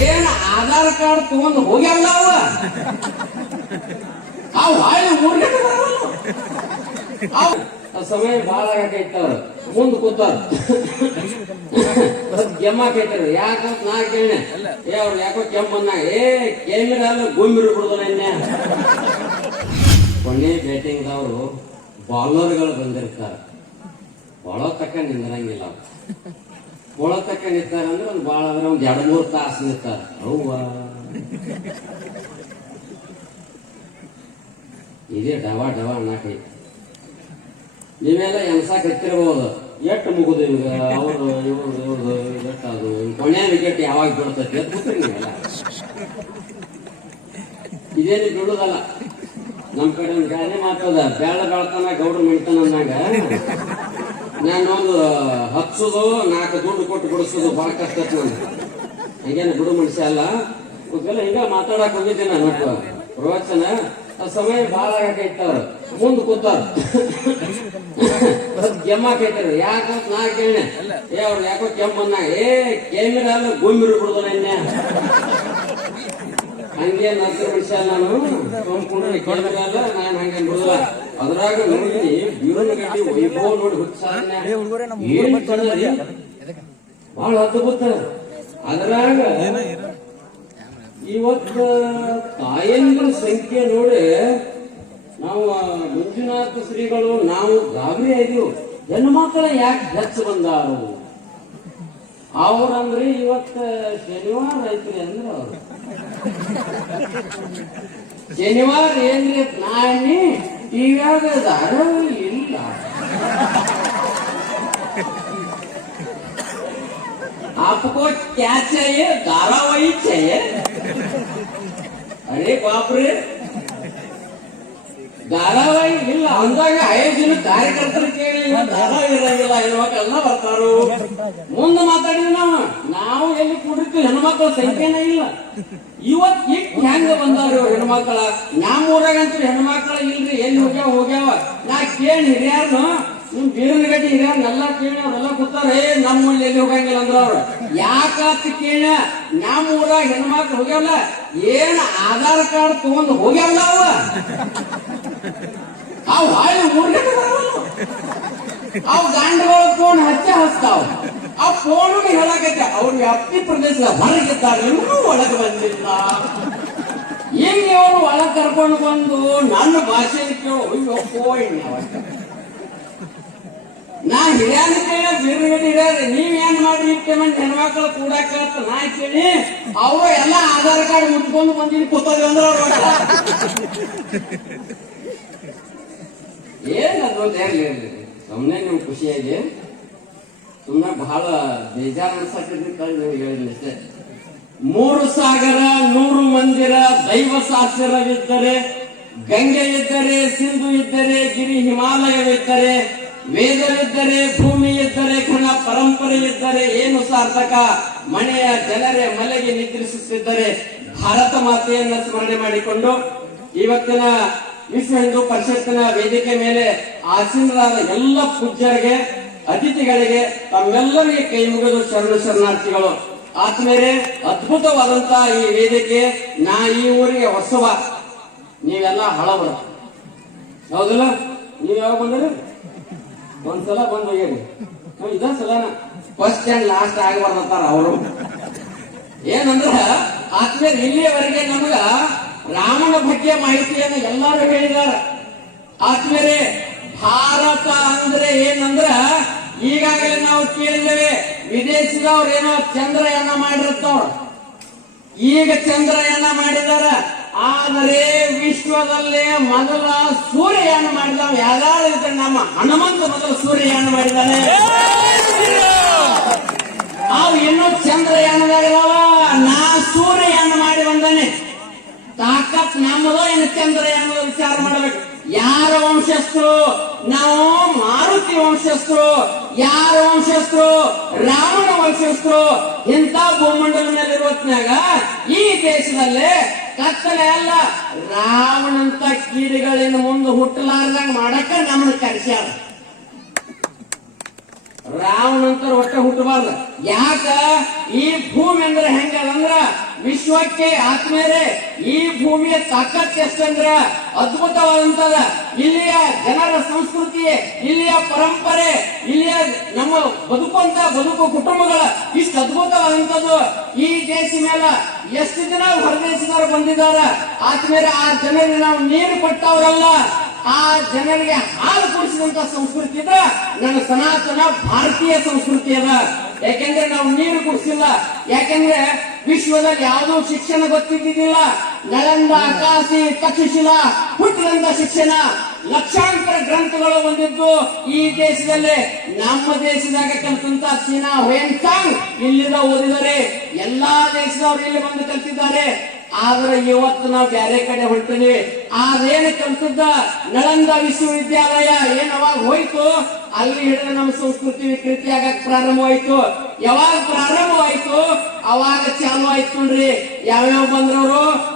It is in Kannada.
ಏನ್ ಆಧಾರ್ ಕಾರ್ಡ್ ತಗೊಂಡು ಹೋಗ್ಯಾರಲ್ಲ ಅವ ಸಮಯ ಬಹಳ ಆಗೈತವ್ರ ಮುಂದ್ ಕೂತಾರ ಕೆಮ್ಮಾಕೈತಾರ ಯಾಕ ನಾ ಕೇಳ ಏ, ಅವ್ರು ಯಾಕೋ ಕೆಮ್ಮ ಬಂದಾಗ ಏ ಕೆಮ್ಮಿರ ಅಲ್ಲ ಗುಮ್ಮಿರು ಬಿಡುದ ನಿನ್ನೆ. ಕೊನೆ ಬ್ಯಾಟಿಂಗ್ದವರು ಬಾಲರ್ಗಳು ಬಂದಿರ್ತಾರೆ. ಬಹಳ ತಕ್ಕ ನಿಂದ್ರಂಗಿಲ್ಲ ಒಳ ನಿಂತಾರ ಅಂದ್ರೆ ಒಂದು ಬಾಳ ಅಂದ್ರೆ ಒಂದ್ ಎರಡು ಮೂರು ತಾಸು ನಿಂತಾರ. ಅವ್ವ. ಇದೇ ಡವಾ ಡವಾ ಅನ್ನಕೈತಿ ನೀವೆಲ್ಲ ಎನ್ಸಾಕ್ ಹತ್ತಿರಬಹುದು ಎಷ್ಟು ಮುಗುದು ಇವಾಗ? ಅವರು ಇವ್ರದ್ದು ಇವ್ರದ್ದು ಎಷ್ಟು ಅದು? ಕೊನೆಯ ವಿಕೆಟ್ ಯಾವಾಗ ಬೀಳ್ತೈತಿ ಅಂತ ಗೊತ್ತಿರಿ ನೀವೆಲ್ಲ ಇದೇನು ಬೀಳುದಲ್ಲ ನಮ್ ಕಡೆ ಒಂದು ಗಾದೆ ಮಾತದ ಬೇಳ ಬೆಳತನ ಗೌಡ್ರ ಮಿಡ್ತಾನ ಅಂದಾಗ. ನಾನು ಒಂದು ಹಚ್ಚೋದು ನಾಲ್ಕು ದುಡ್ಡು ಕೊಟ್ಟು ಬಿಡಿಸೋದು ಬಹಳ ಕಷ್ಟ ನನಗೆ ಹಂಗೇನು ಬಿಡು ಮನುಷ್ಯ ಅಲ್ಲ. ಇವಕ್ಕೆಲ್ಲ ಹಿಂಗ ಮಾತಾಡಕ್ ಹೋಗಿದ್ದೆ ನಾನು ಪ್ರವಚನ ಆ ಸಮಯ ಆಗೈತೆ ಅವ್ರು ಮುಂದ್ ಕೂತಾರ ಕೆಮ್ಮಾಕೈತಾರ ಯಾಕ ನಾ ಕೇಳಿ ಏ, ಅವ್ರು ಯಾಕೋ ಕೆಮ್ಮನ್ನ ಏ, ಕೆಮ್ಮಿರ ಅಲ್ಲ ಗುಮ್ಮಿರು ಬಿಡುದ ನಿನ್ನೆ. ಹಂಗೇನು ಹತ್ತಿರ ಮನುಷ್ಯ ನಾನು. ಸೋಮ್ಕೊಂಡ್ರೆ ಕೆಮ್ಮಿರ ಅಲ್ಲ, ನಾನು ಹಂಗೇನು ಬಿಡುದಿಲ್ಲ. ಅದ್ರಾಗ ನೋಡಿ ಬೀರನ ಗಡ್ಡಿ ವೈಭವ ನೋಡಿ ಹುಚ್ಚಾರನೆ? ಬಹಳ ಅದ್ಭುತ. ಅದ್ರಾಗ ಇವತ್ತ ತಾಯಂದ್ರ ಸಂಖ್ಯೆ ನೋಡಿ ನಾವು ಮಂಜುನಾಥ ಶ್ರೀಗಳು ನಾವು ಗಾಬರಿ ಆಗಿವು ಹೆಣ್ಣು ಮಕ್ಕಳ ಯಾಕೆ ಹೆಚ್ಚು ಬಂದಾರು? ಅವ್ರಂದ್ರೆ ಇವತ್ತ ಶನಿವಾರ ಐತ್ರಿ ಅಂದ್ರ ಅವ್ರು. ಶನಿವಾರ ಏನ್ರಿ ನಾಣಿ ಟಿವ್ಯಾಗ ಧಾರಾವಾಹಿ ಇಲ್ಲ आपको क्या चाहिए धारावाही चाहिए अरे बाप रे ಧಾರಾವಾಹಿ ಇಲ್ಲ. ಅಂದಾಗ ಐದು ದಿನ ಕಾರ್ಯಕರ್ತರು ಕೇಳಿ ಧಾರಾವಾಹಿ ಇರಂಗಿಲ್ಲ ಹೆಣ್ಮಕ್ಳೆಲ್ಲ ಬರ್ತಾರು. ಮುಂದೆ ಮಾತಾಡಿದ್ವಿ ನಾವು. ನಾವು ಎಲ್ಲಿ ಕೂಡಿರ್ತೀವಿ? ಹೆಣ್ಮಕ್ಳ ಸಂಖ್ಯೆನೇ ಇಲ್ಲ. ಇವತ್ ಇಟ್ ಹೆಂಗ ಬಂದವ್ರಿ ಹೆಣ್ಮಕ್ಳ? ನಮ್ಮ ಊರಾಗಂತೂ ಹೆಣ್ಮಕ್ಳ ಇಲ್ರಿ, ಎಲ್ಲಿ ಹೋಗ್ಯಾವ ಹೋಗ್ಯಾವ. ನಾ ಕೇಳಿ ಹಿರಿಯಾರ್ನು, ನಿಮ್ ಬೀರನಗಡ್ಡಿ ಹಿರಿಯರ್ನೆಲ್ಲ ಕೇಳಿ ಅವ್ರೆಲ್ಲ ಕೂತಾರ, ಏ ನಮ್ಮೂರಲ್ಲಿ ಎಲ್ಲಿ ಹೋಗಂಗಿಲ್ಲ ಅಂದ್ರ ಅವ್ರು. ಯಾಕಾತ್ ಕೇಳ ನಮ್ಮ ಊರಾಗ ಹೆಣ್ಮಕ್ಳು ಹೋಗ್ಯಾವಲ್ಲ, ಏನ್ ಆಧಾರ್ ಕಾರ್ಡ್ ತಗೊಂಡ್ ಹೋಗ್ಯಾವಲ್ಲ ಅವ ಅವ್ ಹಾಳಿ ಊರ್ಗೆ ಅವ್ ಗಾಂಡಗಳ ಫೋನ್ ಹಚ್ಚ ಹಚ್ತಾವ. ಆ ಫೋನು ಹೇಳಕೈತೆ ಅವ್ರ ವ್ಯಾಪ್ತಿ ಪ್ರದೇಶದ ಹೊರಗಿದ್ದಾರೆ ಇನ್ನೂ ಒಳಗೆ ಬಂದಿಲ್ಲ. ಈಗ ಅವರು ಒಳಗ್ ಕರ್ಕೊಂಡು ಬಂದು ನನ್ನ ಭಾಷೆ ಕೇಳು ನಾ ಹಿರಿಯನ ಕೇಳ ಬೀರ್ಗಡಿ ಹಿರಿಯರ, ನೀವ್ ಏನ್ ಮಾಡ್ರಿ? ಮಂದಿ ಹೆಣ್ಮಕ್ಳು ಕೂಡಾಕ ನಾ ಕೇಳಿ, ಅವರು ಎಲ್ಲ ಆಧಾರ್ ಕಾರ್ಡ್ ಮುಟ್ಕೊಂಡು ಬಂದಿನಿ ಕೂತದೆ ಒಟ್ಟ. ಅಂತ ಹೇಳಿ ಇರ್ಲಿ ಸುಮ್ಮನೆ ನೀವು ಖುಷಿಯಾಗಿ ಸುಮ್ಮನೆ ಬಹಳ ಬೇಜಾರು ಅನ್ಸಕ್ಕೆ ಹೇಳಿದ್ನಷ್ಟೇ ಮೂರು ಸಾಗರ, ನೂರು ಮಂದಿರ, ದೈವ ಶಾಸ್ತ್ರವಿದ್ದರೆ ಗಂಗೆ ಇದ್ದರೆ, ಸಿಂಧು ಇದ್ದರೆ, ಗಿರಿ ಹಿಮಾಲಯವಿದ್ದರೆ ವೇದವಿದ್ದರೆ ಭೂಮಿ ಇದ್ದರೆ, ಘನ ಪರಂಪರೆ ಇದ್ದರೆ, ಏನು ಸಾರ್ಥಕ ಮನೆಯ ಜನರೇ ಮಲೆಗೆ ನಿದ್ರಿಸುತ್ತಿದ್ದರೆ, ಭಾರತ ಮಾತೆಯನ್ನ ಸ್ಮರಣೆ ಮಾಡಿಕೊಂಡು ಇವತ್ತಿನ ವಿಶ್ವ ಹಿಂದೂ ಪರಿಷತ್ತಿನ ವೇದಿಕೆ ಮೇಲೆ ಆಸೀನರಾದ ಎಲ್ಲ ಪೂಜ್ಯರಿಗೆ ಅತಿಥಿಗಳಿಗೆ ತಮ್ಮೆಲ್ಲರಿಗೆ ಕೈ ಮುಗಿದು ಶರಣ ಶರಣಾರ್ಥಿಗಳು. ಆತ್ಮೇಲೆ ಅದ್ಭುತವಾದಂತಹ ಈ ವೇದಿಕೆ ನಾ ಈ ಊರಿಗೆ ಹೊಸವ. ನೀವೆಲ್ಲ ಹಳಬರು ಹೌದಲ್ಲ? ನೀವ್ ಯಾವಾಗ ಬಂದ್ರಿ? ಒಂದ್ಸಲ ಬಂದ್ ಹ್ಮ್, ಇದ ಸಲ ಫಸ್ಟ್ ಅಂಡ್ ಲಾಸ್ಟ್ ಆಗ್ಬಾರ್ದಂತಾರ ಅವರು. ಏನಂದ್ರ ಆತ್ಮೇಲೆ ಇಲ್ಲಿಯವರೆಗೆ ನಮಗ ರಾಮನ ಬಗ್ಗೆ ಮಾಹಿತಿಯನ್ನು ಎಲ್ಲರೂ ಹೇಳಿದ್ದಾರೆ. ಆದ್ಮೇಲೆ ಭಾರತ ಅಂದ್ರೆ ಏನಂದ್ರ ಈಗಾಗಲೇ ನಾವು ಕೇಳಿದ್ದೇವೆ, ವಿದೇಶದವ್ರು ಏನೋ ಚಂದ್ರಯಾನ ಮಾಡಿರ್ತಾವ್ರ ಈಗ ಚಂದ್ರಯಾನ ಮಾಡಿದಾರ ಆದರೆ ವಿಶ್ವದಲ್ಲೇ ಮೊದಲ ಸೂರ್ಯಯಾನ ಮಾಡಿದವ ಯಾರು ಇದ್ರೆ ನಮ್ಮ ಹನುಮಂತ ಮೊದಲು ಸೂರ್ಯಯಾನ ಮಾಡಿದ್ದಾನೆ. ಅವು ಇನ್ನೂ ಚಂದ್ರಯಾನದಾಗದವ. ನಾ ಸೂರ್ಯಯಾನ ಮಾಡಿ ಬಂದಾನೆ. ತಾಕತ್ ನಮ್ಮದೋ ಏನು ಅನ್ನೋ ವಿಚಾರ ಮಾಡಬೇಕು. ಯಾರ ವಂಶಸ್ಥರು? ನಾವು ಮಾರುತಿ ವಂಶಸ್ಥರು. ಯಾರ ವಂಶಸ್ಥರು? ರಾವಣ ವಂಶಸ್ಥರು. ಇಂಥ ಭೂಮಂಡಲ ಮೇಲೆ ಈ ದೇಶದಲ್ಲಿ ಕತ್ತಲೆ ಅಲ್ಲ ರಾವಣಂತ ಕೀಡಿಗಳಿನ ಮುಂದೆ ಹುಟ್ಟಲಾರ್ದಂಗ ಮಾಡಕ್ಕ ನಮ್ಮನ್ನ ಕರೆಸ್ಯಾರ. ರಾವಣಂತರ ಹೊಟ್ಟೆ ಹುಟ್ಟಬಾರ್ದು. ಯಾಕ? ಈ ಭೂಮಿ ಅಂದ್ರೆ ಹೆಂಗದಂದ್ರ ವಿಶ್ವಕ್ಕೆ ಆತ್ಮೇರೆ ಈ ಭೂಮಿಯ ತಾಕತ್ ಎಷ್ಟಂದ್ರ ಅದ್ಭುತವಾದಂತದ. ಇಲ್ಲಿಯ ಜನರ ಸಂಸ್ಕೃತಿ, ಇಲ್ಲಿಯ ಪರಂಪರೆ, ಇಲ್ಲಿಯ ನಮ್ಮ ಬದುಕುವಂತ ಬದುಕು ಕುಟುಂಬಗಳ ಇಷ್ಟು ಅದ್ಭುತವಾದಂತದ್ದು ಈ ದೇಶ ಮೇಲೆ ಎಷ್ಟು ಜನ ಹೊರದೇಶದವರು ಬಂದಿದಾರ? ಆತ್ಮೇಲೆ ಆ ಜನರಿಗೆ ನಾವು ನೀರು ಕೊಟ್ಟವರಲ್ಲ. ಆ ಜನರಿಗೆ ಕುಡಿಸಿದಂತ ಸಂಸ್ಕೃತಿ ಇದ್ರ ನನ್ನ ಸನಾತನ ಭಾರತೀಯ ಸಂಸ್ಕೃತಿ ಅದ ಯಾಕೆಂದ್ರೆ ನಾವು ನೀರು ಕುಡಿಸಿಲ್ಲ. ಯಾಕೆಂದ್ರೆ ವಿಶ್ವದಲ್ಲಿ ಯಾವುದೋ ಶಿಕ್ಷಣ ಗೊತ್ತಿದ್ದಿದ್ದಿಲ್ಲ. ನಳಂದ, ಕಾಶಿ, ತಕ್ಷಶಿಲ ಹುಟ್ಟಿದಂತ ಶಿಕ್ಷಣ ಲಕ್ಷಾಂತರ ಗ್ರಂಥಗಳು ಹೊಂದಿದ್ದು ಈ ದೇಶದಲ್ಲಿ. ನಮ್ಮ ದೇಶದಾಗ ಕಲಿತಂತ ಚೀನಾ, ಹುಯನ್ಸಾಂಗ್ ಇಲ್ಲಿಂದ ಓದಿದರೆ. ಎಲ್ಲಾ ದೇಶದವರು ಇಲ್ಲಿ ಬಂದು ಕಲ್ತಿದ್ದಾರೆ. ಆದ್ರೆ ಇವತ್ತು ನಾವು ಬೇರೆ ಕಡೆ ಹೊಂಟಿವಿ ಆದೇನು ಕಲ್ತಿದ್ದ ನಳಂದ ವಿಶ್ವವಿದ್ಯಾಲಯ ಏನ್ ಅವಾಗ ಹೋಯ್ತು. ಅಲ್ಲಿ ಹಿಡಿದ್ರೆ ನಮ್ಮ ಸಂಸ್ಕೃತಿ ವಿಕೃತಿ ಆಗಕ್ ಪ್ರಾರಂಭವಾಯ್ತು ಯಾವಾಗ ಪ್ರಾರಂಭವಾಯ್ತು ಅವಾಗ ಚಾಲು ಆಯ್ತು ನೋಡ್ರಿ. ಯಾವ್ಯಾವ ಬಂದ್ರವರು?